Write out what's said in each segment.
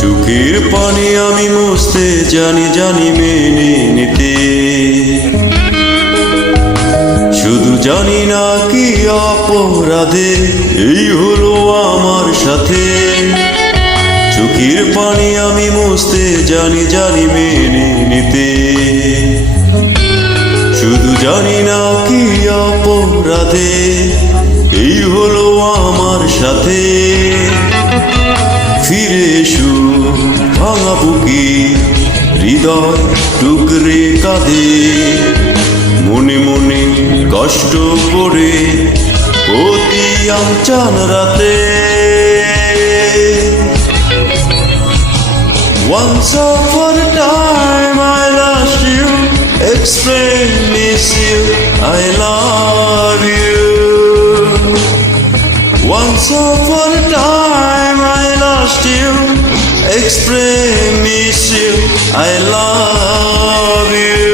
চোখের পানি আমি মুছতে জানি জানি মেনে নিতে, শুধু জানি না কি অপরাধে এই হলো আমার সাথে। চোখের পানি আমি মুছতে জানি জানি মেনে নিতে, শুধু জানি না কি অপরাধে এই হলো আমার সাথে। ফিরে এসো ভাঙা বুকে, হৃদয় টুকরে কাঁদে, মনে মনে কষ্ট করে অতি আনচান রাতে। Once upon a time I lost you, explain, miss you, I love you. Once upon a time I lost you, explain, miss you, I love you.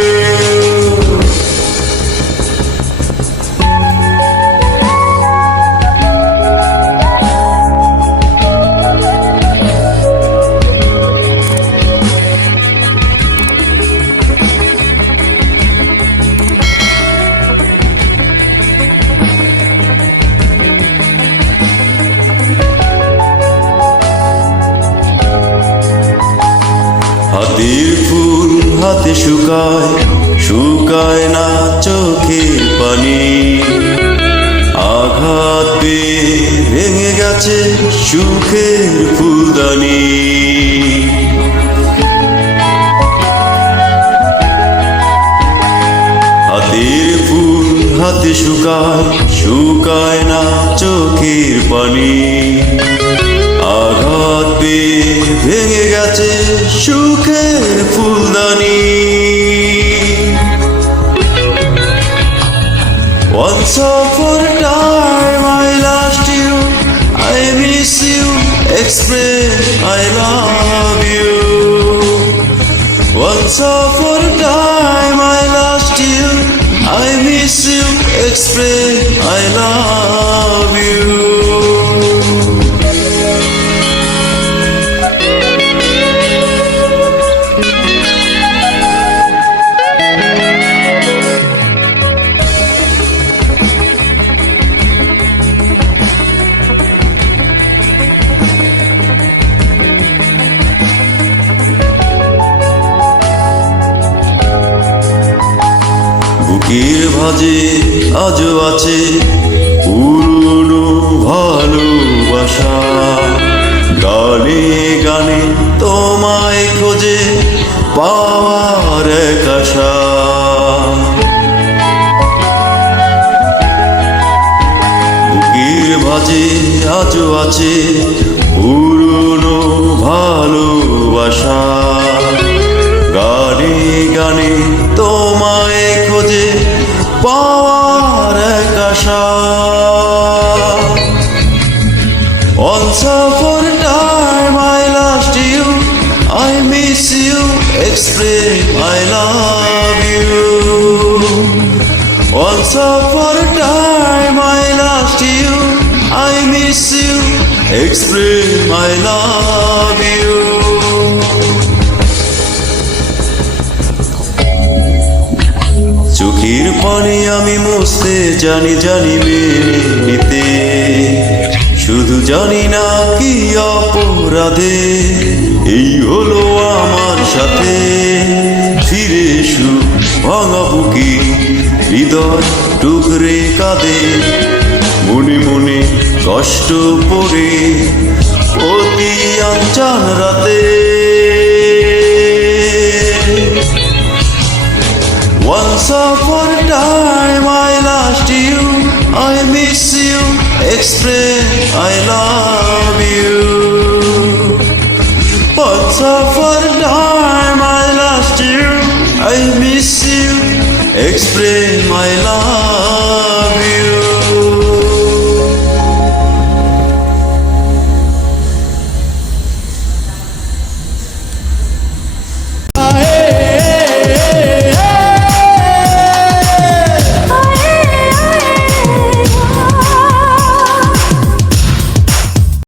হাতের ফুল হাতে শুকায়, শুকায় না চোখের পানি। আঘাত পেয়ে ভেঙে গেছে সুখের ফুলদানি। হাতের ফুল হাতে শুকায়, শুকায় না চোখের পানি। আঘাত পেয়ে ভেঙে গেছে সুখের ফুলদানি। Once upon a time I lost you, I miss you, explain, I love you. Once upon a time I lost you, I miss you, explain, I love you. বুকের ভাঁজে আজও আছে পুরনো ভালোবাসা, গানে গানে তোমায় খোঁজে পাওয়ার এক আশা। বুকের ভাঁজে আজও আছে পুরনো ভালোবাসা, গানে গানে তোমায় খোঁজে পাওয়ার এক আশা। Once upon a time I lost you, I miss you, explain, I love you. Once upon a time I lost you, I miss you, explain, I love you. চোখের পানি আমি মুছতে জানি জানি মেনে নিতে, শুধু জানি না কি অপরাধে এই হলো আমার সাথে। ফিরে এসো ভাঙা বুকে, হৃদয় টুকরে কাঁদে, মনে মনে কষ্ট পড়ে অতি আনচান রাতে। Once upon a time I lost you, I miss you, explain, I love you. Once upon a time I lost you, I miss you, explain my love